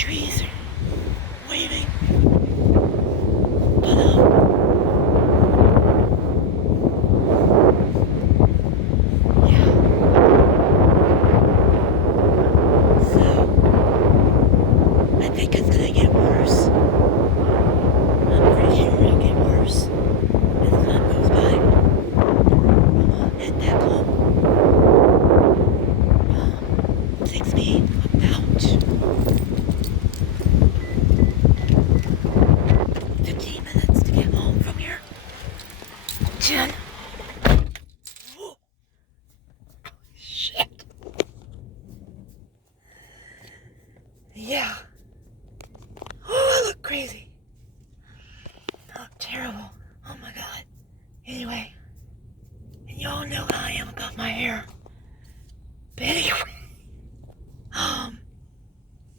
trees are waving. But, yeah. So, I think it's gonna get worse. I'm pretty sure it'll get worse as time goes by. I'm gonna hit that club. 6 feet about 15 minutes to get home from here. 10. Whoa. Shit. Yeah. Oh, I look crazy. I look terrible. Oh my god. Anyway. And y'all know how I am about my hair. But anyway.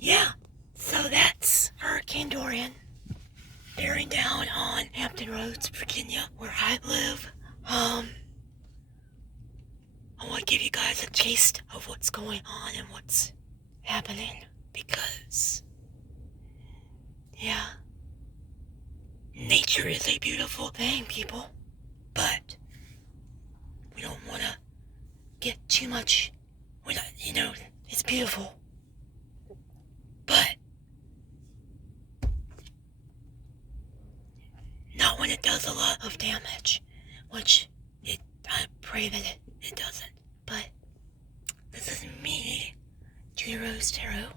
Yeah. So that's Hurricane Dorian bearing down on Hampton Roads, Virginia, where I live. I want to give you guys a taste of what's going on and what's happening because, yeah, nature is a beautiful thing, people, but we don't want to get too much. We're not, it's beautiful, but not when it does a lot of damage, which I pray that it doesn't. But this is me, Judy Rose Tarot,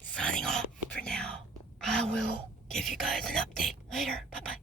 signing off for now. I will give you guys an update later. Bye-bye.